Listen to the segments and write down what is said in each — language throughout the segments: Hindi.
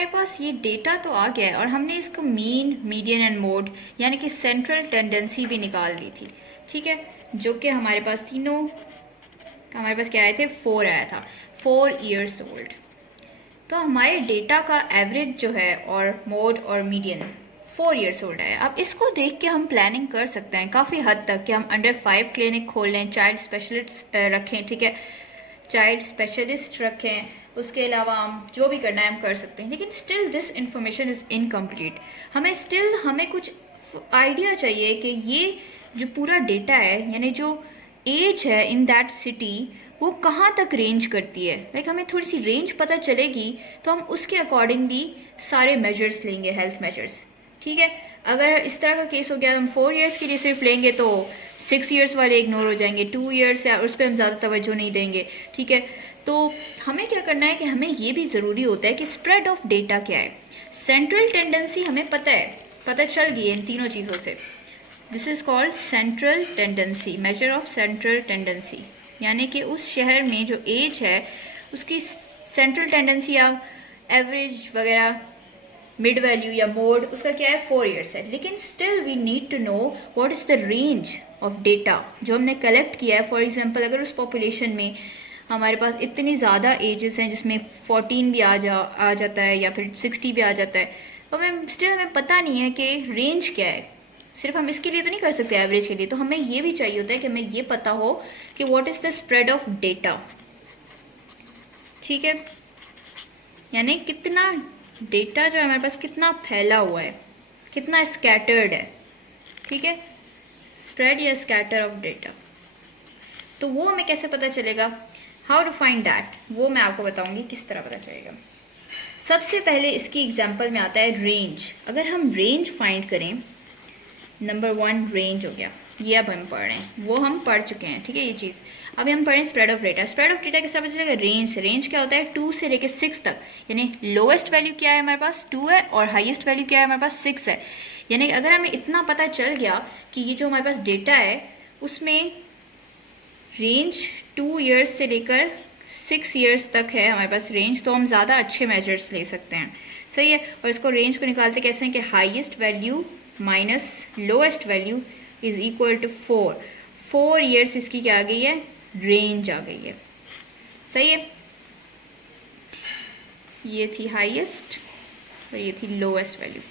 हमारे पास ये डेटा तो आ गया है और हमने इसको मीन, मीडियन एंड मोड यानी कि सेंट्रल टेंडेंसी भी निकाल ली थी, ठीक है, जो कि हमारे पास तीनों हमारे पास क्या आए थे, 4 आया था, 4 years ओल्ड। तो हमारे डेटा का एवरेज जो है और मोड और मीडियन 4 years ओल्ड है। अब इसको देख के हम प्लानिंग कर सकते हैं काफ़ी हद तक कि हम अंडर 5 क्लिनिक खोल लें, चाइल्ड स्पेशलिस्ट रखें, ठीक है, चाइल्ड स्पेशलिस्ट रखें, उसके अलावा हम जो भी करना है हम कर सकते हैं। लेकिन still this information is incomplete. हमें कुछ आइडिया चाहिए कि ये जो पूरा डेटा है यानी जो एज है इन दैट सिटी वो कहाँ तक रेंज करती है। लाइक हमें थोड़ी सी रेंज पता चलेगी तो हम उसके अकॉर्डिंगली सारे मेजर्स लेंगे, हेल्थ मेजर्स, ठीक है। अगर इस तरह का केस हो गया हम 4 years के लिए सिर्फ लेंगे तो 6 years वाले इग्नोर हो जाएंगे, 2 years या उस पर हम ज़्यादा तवज्जो नहीं देंगे, ठीक है। तो हमें क्या करना है कि हमें ये भी ज़रूरी होता है कि स्प्रेड ऑफ डेटा क्या है। सेंट्रल टेंडेंसी हमें पता है, पता चल गई है इन तीनों चीज़ों से। This is called central tendency, measure of central tendency, यानी कि उस शहर में जो एज है उसकी सेंट्रल टेंडेंसी या एवरेज वगैरह मिड वैल्यू या मोड उसका क्या है, 4 years है। लेकिन still we need to know what is the range of data जो हमने कलेक्ट किया है। फॉर एग्जांपल अगर उस पॉपुलेशन में हमारे पास इतनी ज़्यादा एजेस हैं जिसमें 14 भी आ जाता है या फिर 60 भी आ जाता है, तो हमें पता नहीं है कि रेंज क्या है। सिर्फ हम इसके लिए तो नहीं कर सकते एवरेज के लिए, तो हमें ये भी चाहिए होता है कि हमें ये पता हो कि what is the spread of data, ठीक है, यानी कितना डेटा जो है हमारे पास कितना फैला हुआ है, कितना स्कैटर्ड है, ठीक है, स्प्रेड या स्कैटर ऑफ डेटा। तो वो हमें कैसे पता चलेगा, हाउ टू फाइंड दैट, वो मैं आपको बताऊंगी किस तरह पता चलेगा। सबसे पहले इसकी एग्जांपल में आता है रेंज। अगर हम रेंज फाइंड करें, नंबर 1 रेंज हो गया, ये अब हम पढ़ रहे हैं, वो हम पढ़ चुके हैं, ठीक है ये चीज़। अभी हम पढ़ें spread of data. Spread of data किस तरह पता चलेगा, रेंज से। रेंज क्या होता है, 2 से लेकर 6 तक, यानी लोएस्ट वैल्यू क्या है हमारे पास 2 है और हाईएस्ट वैल्यू क्या है हमारे पास 6 है। यानी अगर हमें इतना पता चल गया कि ये जो हमारे पास डेटा है उसमें रेंज 2 years से लेकर 6 years तक है हमारे पास रेंज, तो हम ज़्यादा अच्छे मेजर्स ले सकते हैं, सही है। और इसको रेंज को निकालते कैसे हैं कि highest value minus lowest value is equal to 4 years इसकी क्या आ गई है, रेंज आ गई है, सही है। ये थी हाईएस्ट और ये थी lowest value,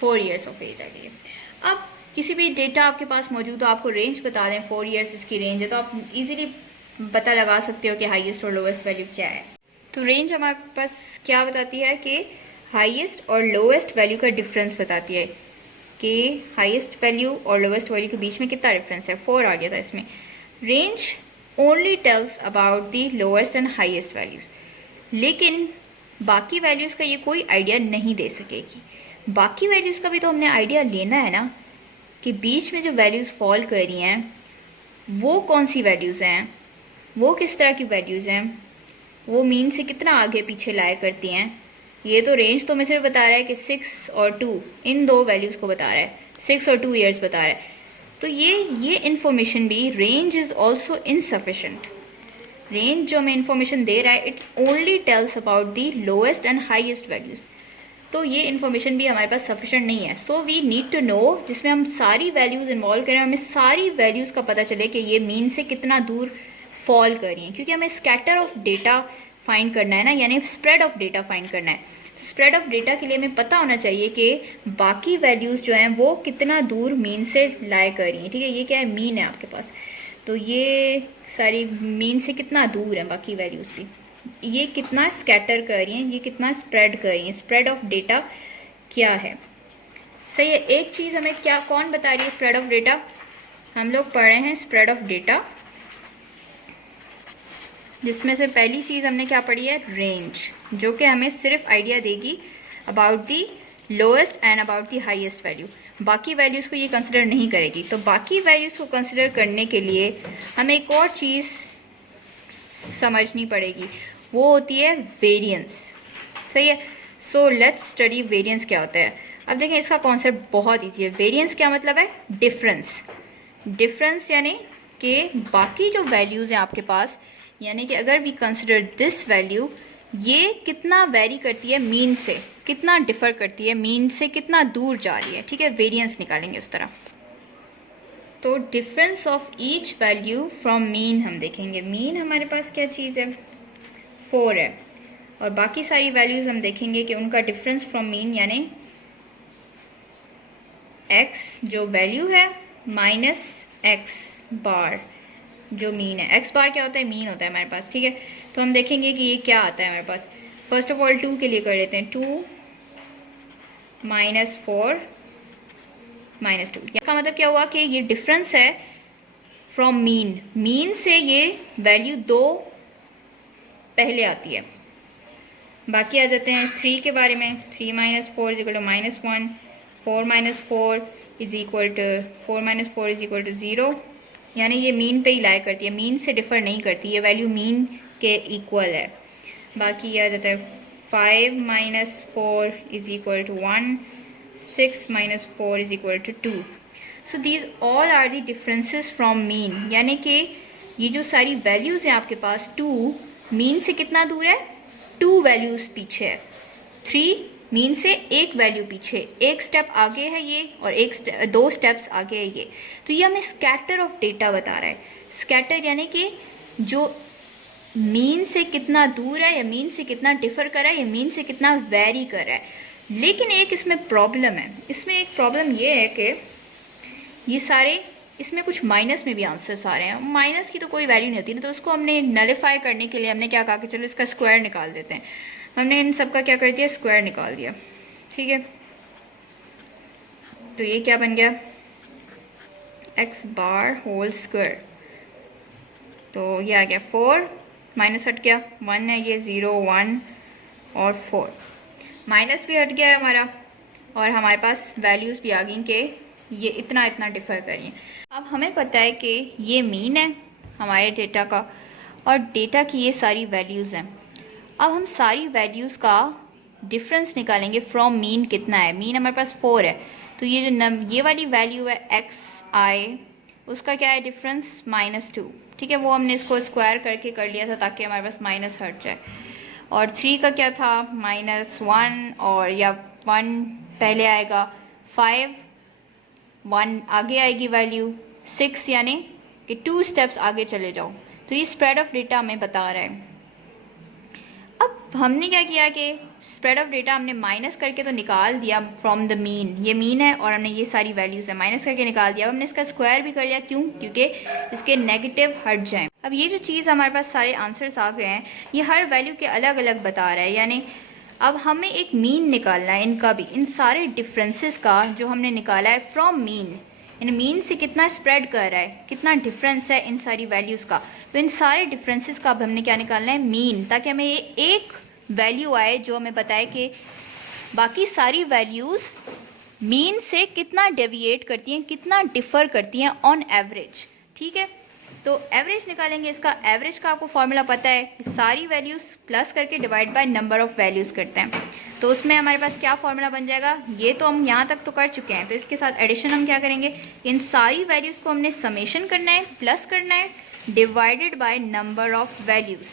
4 years of age आ गई है। अब किसी भी डेटा आपके पास मौजूद हो, आपको रेंज बता दें 4 years इसकी रेंज है, तो आप इजीली पता लगा सकते हो कि हाईएस्ट और लोएस्ट वैल्यू क्या है। तो रेंज हमारे पास क्या बताती है कि हाईएस्ट और लोएस्ट वैल्यू का डिफरेंस बताती है कि हाईएस्ट वैल्यू और लोएस्ट वैल्यू के बीच में कितना डिफरेंस है, 4 आ गया था इसमें। Range only tells about the lowest and highest values, लेकिन बाकी वैल्यूज का ये कोई आइडिया नहीं दे सकेगी। बाकी वैल्यूज का भी तो हमने आइडिया लेना है ना, कि बीच में जो वैल्यूज फॉल कर रही हैं वो कौन सी वैल्यूज हैं, वो किस तरह की वैल्यूज हैं, वो मीन से कितना आगे पीछे लाया करती हैं। ये तो रेंज तो मैं सिर्फ बता रहा है कि 6 और 2 इन 2 वैल्यूज को बता रहा है, 6 और 2 years बता रहा है। तो ये इंफॉर्मेशन भी, range is also insufficient. Range जो हमें इंफॉर्मेशन दे रहा है it only tells about the lowest and highest values, तो ये इन्फॉर्मेशन भी हमारे पास सफिशेंट नहीं है। So we need to know, जिसमें हम सारी वैल्यूज इन्वॉल्व करें, हमें सारी वैल्यूज का पता चले कि ये मीन से कितना दूर फॉल कर रही हैं, क्योंकि हमें स्कैटर ऑफ डेटा फाइंड करना है ना, यानी स्प्रेड ऑफ डेटा फाइंड करना है। स्प्रेड ऑफ डेटा के लिए हमें पता होना चाहिए कि बाकी वैल्यूज जो हैं वो कितना दूर मीन से लाए कर रही हैं, ठीक है। ये क्या है, मीन है आपके पास, तो ये सारी मीन से कितना दूर है बाकी वैल्यूज भी, ये कितना स्कैटर कर रही हैं, ये कितना स्प्रेड कर रही हैं, स्प्रेड ऑफ डेटा क्या है, सही है। एक चीज़ हमें क्या कौन बता रही है स्प्रेड ऑफ डेटा, हम लोग पढ़े हैं स्प्रेड ऑफ डेटा, जिसमें से पहली चीज़ हमने क्या पढ़ी है, रेंज, जो कि हमें सिर्फ आइडिया देगी about the lowest and about the highest value, बाकी वैल्यूज़ को ये कंसिडर नहीं करेगी। तो बाकी वैल्यूज़ को कंसिडर करने के लिए हमें एक और चीज़ समझनी पड़ेगी, वो होती है वेरिएंस, सही है। सो लेट्स स्टडी वेरिएंस क्या होता है। अब देखें इसका कॉन्सेप्ट बहुत ईजी है। वेरिएंस क्या मतलब है, डिफरेंस। डिफरेंस यानी कि बाकी जो वैल्यूज़ हैं आपके पास, यानी कि अगर वी कंसिडर दिस वैल्यू, ये कितना वेरी करती है मीन से, कितना डिफर करती है मीन से, कितना दूर जा रही है, ठीक है, वेरिएंस निकालेंगे उस तरह। तो difference of each value from mean हम देखेंगे। मीन हमारे पास क्या चीज़ है, 4 है, और बाकी सारी वैल्यूज हम देखेंगे कि उनका डिफरेंस फ्रॉम मीन यानी x जो वैल्यू है माइनस x बार जो मीन है। x बार क्या होता है, मीन होता है हमारे पास, ठीक है। तो हम देखेंगे कि ये क्या आता है हमारे पास। फर्स्ट ऑफ ऑल 2 के लिए कर लेते हैं, 2 माइनस 4 माइनस 2। इसका मतलब क्या हुआ कि ये डिफरेंस है फ्रॉम मीन, मीन से ये वैल्यू 2 पहले आती है। बाकी आ जाते हैं 3 के बारे में। 3 minus 4 is equal to minus 1, 4 minus 4 is equal to 4 minus 4 is equal to 0, यानी ये मीन पे ही लाई करती है, मीन से डिफर नहीं करती, ये वैल्यू मीन के इक्वल है। बाकी ये आ जाता है 5 minus 4 is equal to 1, 6 minus 4 is equal to 2। So these all are the differences from mean, यानी कि ये जो सारी वैल्यूज़ हैं आपके पास, 2 मीन से कितना दूर है, 2 वैल्यूज़ पीछे है, 3 मीन से 1 वैल्यू पीछे, 1 स्टेप आगे है ये और 2 स्टेप्स आगे है ये। तो ये हमें स्कैटर ऑफ डेटा बता रहा है। स्कैटर यानी कि जो मीन से कितना दूर है, या मीन से कितना डिफर कर रहा है, या मीन से कितना वेरी कर रहा है। लेकिन एक इसमें प्रॉब्लम है, इसमें एक प्रॉब्लम ये है कि ये सारे इसमें कुछ माइनस में भी आंसर्स आ रहे हैं। माइनस की तो कोई वैल्यू नहीं होती ना, तो उसको हमने नलिफाई करने के लिए हमने क्या कहा कि चलो इसका स्क्वायर निकाल देते हैं। हमने इन सब का क्या कर दिया, स्क्वायर निकाल दिया, ठीक है। तो ये क्या बन गया, x बार होल स्क्वायर। तो ये आ गया 4 माइनस हट गया, 1 है ये, 0 1 और 4 माइनस भी हट गया है हमारा, और हमारे पास वैल्यूज़ भी आ गई कि ये इतना इतना डिफर करिए। अब हमें पता है कि ये मीन है हमारे डेटा का, और डेटा की ये सारी वैल्यूज़ हैं। अब हम सारी वैल्यूज़ का डिफरेंस निकालेंगे फ्रॉम मीन कितना है। मीन हमारे पास 4 है, तो ये जो ये वाली वैल्यू है xi, उसका क्या है डिफरेंस, -2, ठीक है। वो हमने इसको स्क्वायर करके कर लिया था ताकि हमारे पास माइनस हट जाए। और 3 का क्या था, -1, और या 1 पहले आएगा, 5 1 आगे आएगी वैल्यू, 6 यानी कि 2 स्टेप्स आगे चले जाओ। तो ये स्प्रेड ऑफ डेटा हमें बता रहा है। अब हमने क्या किया कि स्प्रेड ऑफ डेटा हमने माइनस करके तो निकाल दिया फ्रॉम द मीन, ये मीन है और हमने ये सारी वैल्यूज़ है माइनस करके निकाल दिया। अब हमने इसका स्क्वायर भी कर लिया, क्यों, क्योंकि इसके नेगेटिव हट जाएं। अब ये जो चीज़ हमारे पास सारे आंसर्स आ गए हैं, ये हर वैल्यू के अलग अलग बता रहा है, यानी अब हमें एक मीन निकालना है इनका भी, इन सारे डिफरेंसेस का जो हमने निकाला है फ्रॉम मीन, इन मीन से कितना स्प्रेड कर रहा है, कितना डिफरेंस है इन सारी वैल्यूज़ का। तो इन सारे डिफरेंसेस का अब हमने क्या निकालना है, मीन, ताकि हमें ये एक वैल्यू आए जो हमें बताए कि बाकी सारी वैल्यूज़ मीन से कितना डेविएट करती हैं, कितना डिफ़र करती हैं ऑन एवरेज, ठीक है। तो एवरेज निकालेंगे इसका। एवरेज का आपको फॉर्मूला पता है, सारी वैल्यूज़ प्लस करके divide by number of values करते हैं। तो उसमें हमारे पास क्या फॉर्मूला बन जाएगा, ये तो हम यहाँ तक तो कर चुके हैं, तो इसके साथ एडिशन हम क्या करेंगे, इन सारी वैल्यूज़ को हमने समेशन करना है, प्लस करना है, divided by number of values,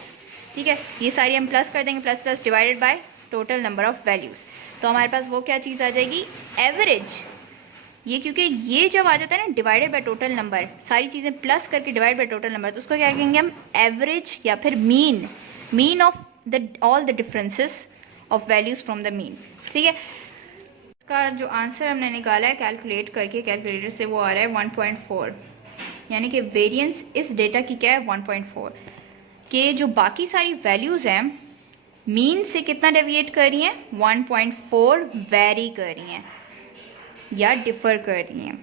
ठीक है। ये सारी हम प्लस कर देंगे, plus plus divided by total number of values. तो हमारे पास वो क्या चीज़ आ जाएगी, एवरेज। ये क्योंकि ये जब आ जाता है ना डिवाइडेड बाय टोटल नंबर, सारी चीज़ें प्लस करके डिवाइड बाय टोटल नंबर, तो उसको क्या कहेंगे हम, एवरेज या फिर mean, mean of the all the differences of values from the mean, ठीक है। इसका जो आंसर हमने निकाला है कैलकुलेट करके कैलकुलेटर से, वो आ रहा है 1.4, यानी कि वेरिएंस इस डेटा की क्या है 1.4, के जो बाकी सारी वैल्यूज़ हैं मीन से कितना डेविएट कर रही हैं, 1.4 वेरी कर रही हैं या डिफ़र कर रही हैं,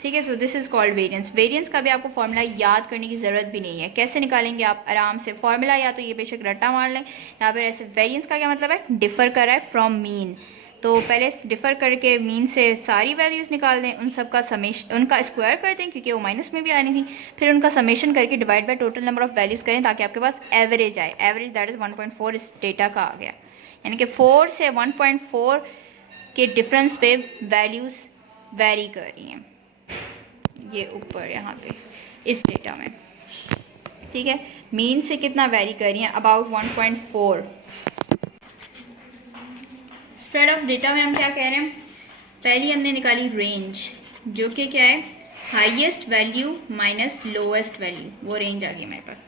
ठीक है। So this is called variance. Variance का भी आपको फॉर्मूला याद करने की ज़रूरत भी नहीं है, कैसे निकालेंगे आप आराम से फॉर्मूला, या तो ये बेशक रट्टा मार लें, या फिर ऐसे। वेरिएंस का क्या मतलब है, डिफ़र कर रहा है फ्रॉम मीन, तो पहले डिफ़र करके मीन से सारी वैल्यूज़ निकाल दें, उन सब का समेशन, उनका स्क्वायर कर दें क्योंकि वो माइनस में भी आनी थी, फिर उनका समेशन करके divide by total number of values करें ताकि आपके पास एवरेज आए। एवरेज दैट इज़ 1.4 इस डेटा का आ गया, यानी कि 4 से 1.4 के डिफरेंस पे वैल्यूज़ वेरी कर रही हैं, ये ऊपर यहाँ पे इस डेटा में। ठीक है, मीन से कितना वेरी कर रही हैं, अबाउट 1.4। स्प्रेड ऑफ डेटा में हम क्या कह रहे हैं, पहली हमने निकाली रेंज, जो कि क्या है, highest value minus lowest value, वो रेंज आ गई हमारे पास।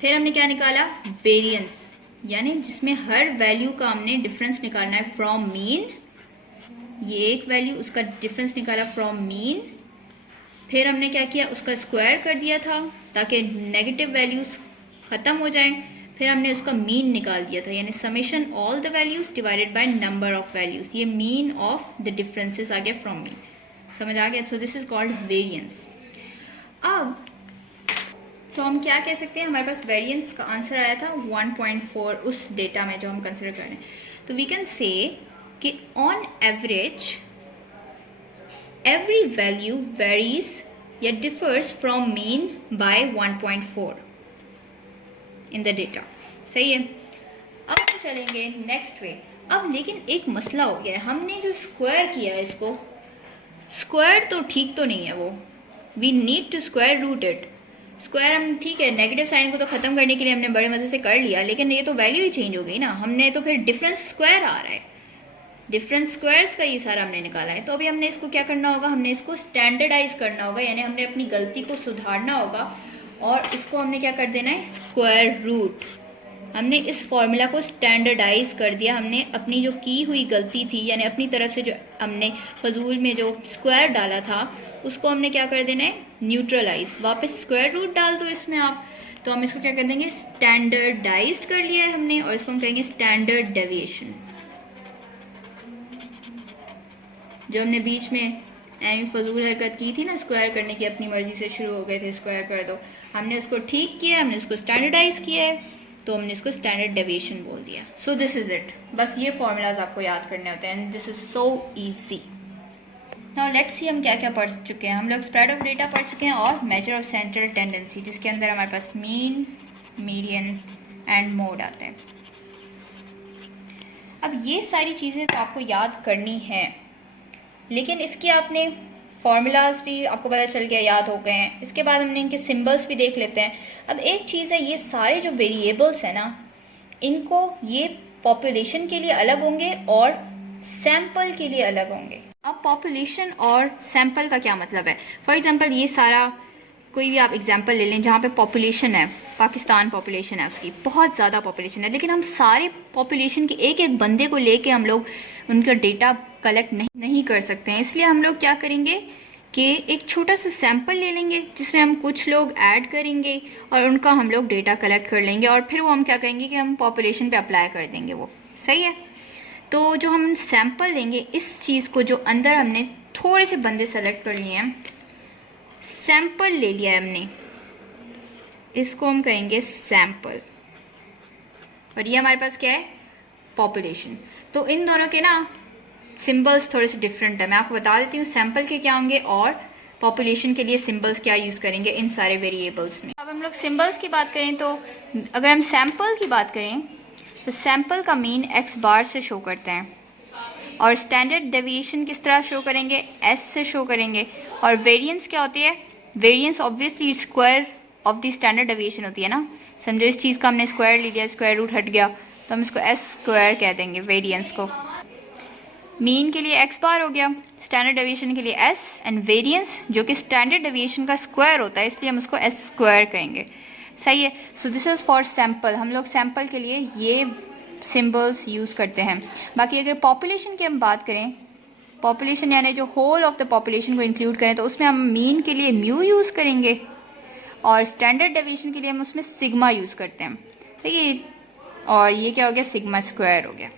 फिर हमने क्या निकाला, वेरिएंस, यानी जिसमें हर वैल्यू का हमने डिफरेंस निकालना है फ्रॉम मीन, ये एक वैल्यू, उसका डिफरेंस निकाला फ्रॉम मीन। फिर हमने क्या किया, उसका स्क्वायर कर दिया था ताकि नेगेटिव वैल्यूज खत्म हो जाएं। फिर हमने उसका मीन निकाल दिया था, यानी summation all the values divided by number of values, ये मीन ऑफ द डिफरेंसेस आ गया फ्रॉम मीन। समझ आ गया? So this is called variance. अब तो हम क्या कह सकते हैं, हमारे पास वेरिएंस का आंसर आया था 1.4 उस डेटा में जो हम कंसिडर कर रहे हैं। तो वी कैन से कि on average every value varies या differs from mean by 1.4 in the data. सही है। अब तो चलेंगे नेक्स्ट वे। अब लेकिन एक मसला हो गया है, हमने जो स्क्वायर किया है इसको, स्क्वायर तो ठीक तो नहीं है वो, we need to square root it. Square हम ठीक है, नेगेटिव साइन को तो खत्म करने के लिए हमने बड़े मजे से कर लिया, लेकिन ये तो वैल्यू ही चेंज हो गई ना, हमने तो फिर डिफरेंस स्क्वायर आ रहा है, डिफरेंस स्क्वायर्स का ये सारा हमने निकाला है। तो अभी हमने इसको क्या करना होगा, हमने इसको स्टैंडर्डाइज करना होगा, यानी हमने अपनी गलती को सुधारना होगा और इसको हमने क्या कर देना है, स्क्वायर रूट। हमने इस फॉर्मूला को स्टैंडर्डाइज कर दिया, हमने अपनी जो की हुई गलती थी, यानी अपनी तरफ से जो हमने फजूल में जो स्क्वायर डाला था उसको हमने क्या कर देना है, न्यूट्रलाइज। वापस स्क्वायर रूट डाल दो इसमें आप, तो हम इसको क्या कर देंगे, स्टैंडर्डाइज कर लिया है हमने, और इसको हम कहेंगे स्टैंडर्ड डेविएशन। जो हमने बीच में एम फजूल हरकत की थी ना, स्क्वायर करने की अपनी मर्जी से शुरू हो गए थे, स्क्वायर कर दो, हमने उसको ठीक किया, हमने उसको स्टैंडर्डाइज किया है, तो हमने इसको स्टैंडर्ड डेविएशन बोल दिया। So this is it. बस ये फॉर्मूलाज आपको याद करने होते हैं, this is so easy. Now let's see हम क्या क्या पढ़ चुके हैं। हम लोग स्प्रेड ऑफ डेटा पढ़ चुके हैं और मेजर ऑफ सेंट्रल टेंडेंसी, जिसके अंदर हमारे पास मीन, मीडियन एंड मोड आते हैं। अब ये सारी चीज़ें तो आपको याद करनी है, लेकिन इसके आपने फॉर्मूलाज भी आपको पता चल गया, याद हो गए हैं। इसके बाद हमने इनके सिंबल्स भी देख लेते हैं। अब एक चीज़ है, ये सारे जो वेरिएबल्स हैं ना, इनको ये पॉपुलेशन के लिए अलग होंगे और सैंपल के लिए अलग होंगे। अब पॉपुलेशन और सैंपल का क्या मतलब है? फॉर एग्जांपल ये सारा कोई भी आप एग्जांपल ले लें जहाँ पे पॉपुलेशन है, पाकिस्तान पॉपुलेशन है उसकी बहुत ज़्यादा पॉपुलेशन है, लेकिन हम सारे पॉपुलेशन के एक एक बंदे को लेके हम लोग उनका डेटा कलेक्ट नहीं कर सकते हैं। इसलिए हम लोग क्या करेंगे कि एक छोटा सा सैंपल ले लेंगे जिसमें हम कुछ लोग ऐड करेंगे और उनका हम लोग डेटा कलेक्ट कर लेंगे, और फिर वो हम क्या कहेंगे कि हम पॉपुलेशन पे अप्लाई कर देंगे। वो सही है। तो जो हम सैंपल लेंगे, इस चीज़ को जो अंदर हमने थोड़े से बंदे सेलेक्ट कर लिए हैं, सैंपल ले लिया है हमने, इसको हम कहेंगे सैंपल, और ये हमारे पास क्या है, पॉपुलेशन। तो इन दोनों के ना सिंबल्स थोड़े से डिफरेंट है। मैं आपको बता देती हूँ सैंपल के क्या होंगे और पॉपुलेशन के लिए सिंबल्स क्या यूज़ करेंगे इन सारे वेरिएबल्स में। अब हम लोग सिंबल्स की बात करें तो अगर हम सैंपल की बात करें तो सैंपल का मीन x बार से शो करते हैं, और स्टैंडर्ड डेविएशन किस तरह शो करेंगे, s से शो करेंगे। और वेरिएंस क्या होती है, variance obviously square of the standard deviation होती है ना। समझो इस चीज़ का हमने स्क्वायर ले लिया, स्क्वायर रूट हट गया, तो हम इसको s स्क्वायर कह देंगे वेरिएंस को। मीन के लिए x बार हो गया, स्टैंडर्ड डेविएशन के लिए s, एंड वेरिएंस जो कि स्टैंडर्ड डेविएशन का स्क्वायर होता है, इसलिए हम उसको s स्क्वायर कहेंगे। सही है। So this is for sample. हम लोग सैंपल के लिए ये सिंबल्स यूज़ करते हैं। बाकी अगर पॉपुलेशन की हम बात करें, पॉपुलेशन यानी जो होल ऑफ द पॉपुलेशन को इंक्लूड करें, तो उसमें हम मीन के लिए म्यू यूज़ करेंगे और स्टैंडर्ड डेविएशन के लिए हम उसमें सिग्मा यूज़ करते हैं। सही है। और ये क्या हो गया, सिग्मा स्क्वायर हो गया।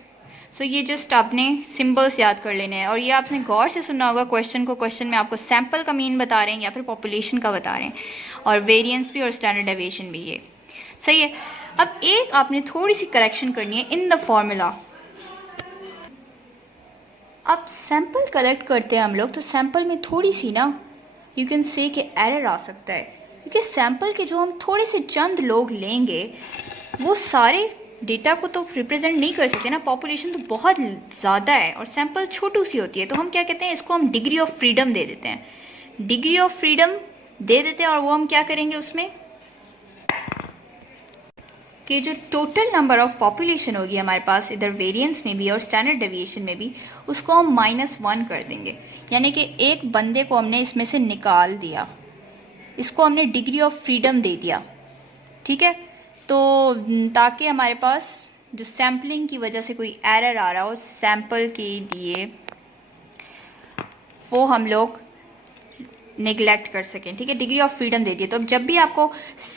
सो ये जस्ट आपने सिंबल्स याद कर लेने हैं, और ये आपने गौर से सुनना होगा क्वेश्चन को। क्वेश्चन में आपको सैंपल का मीन बता रहे हैं या फिर पॉपुलेशन का बता रहे हैं, और वेरिएंस भी और स्टैंडर्ड डेविएशन भी। ये सही है। अब एक आपने थोड़ी सी करेक्शन करनी है इन द फॉर्मूला। अब सैंपल कलेक्ट करते हैं हम लोग, तो सैंपल में थोड़ी सी ना यू कैन से कि एरर आ सकता है, क्योंकि सैंपल के जो हम थोड़े से चंद लोग लेंगे वो सारे डेटा को तो रिप्रेजेंट नहीं कर सकते ना। पॉपुलेशन तो बहुत ज़्यादा है और सैंपल छोटू सी होती है, तो हम क्या कहते हैं, इसको हम डिग्री ऑफ फ्रीडम दे देते हैं। डिग्री ऑफ फ्रीडम दे देते हैं, और वो हम क्या करेंगे, उसमें कि जो टोटल नंबर ऑफ पॉपुलेशन होगी हमारे पास इधर वेरिएंस में भी और स्टैंडर्ड डेविएशन में भी, उसको हम -1 कर देंगे। यानी कि एक बंदे को हमने इसमें से निकाल दिया, इसको हमने डिग्री ऑफ फ्रीडम दे दिया, ठीक है। तो ताकि हमारे पास जो सैम्पलिंग की वजह से कोई एरर आ रहा हो सैंपल के लिए, वो हम लोग नेग्लेक्ट कर सकें, ठीक है। डिग्री ऑफ फ्रीडम दे दिए। तो अब जब भी आपको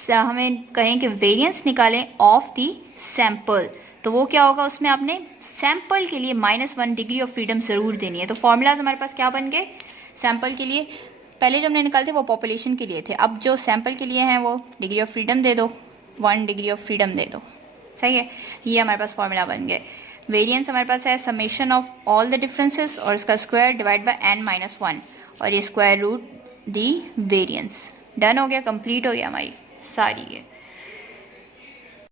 हमें कहें कि वेरिएंस निकालें ऑफ दी सैंपल, तो वो क्या होगा, उसमें आपने सैंपल के लिए -1 डिग्री ऑफ फ्रीडम ज़रूर देनी है। तो फॉर्मूलाज हमारे पास क्या बन गए, सैंपल के लिए पहले जो हमने निकाले थे वो पॉपुलेशन के लिए थे, अब जो सैंपल के लिए हैं वो डिग्री ऑफ फ्रीडम दे दो, 1 डिग्री ऑफ फ्रीडम दे दो, सही है। ये हमारे पास फॉर्मूला बन गए। वेरिएंस हमारे पास है summation of all the differences और इसका स्क्वायर डिवाइड बाय n-1 और ये स्क्वायर रूट दी वेरिएंस। डन हो गया, कंप्लीट हो गया हमारी सारी ये।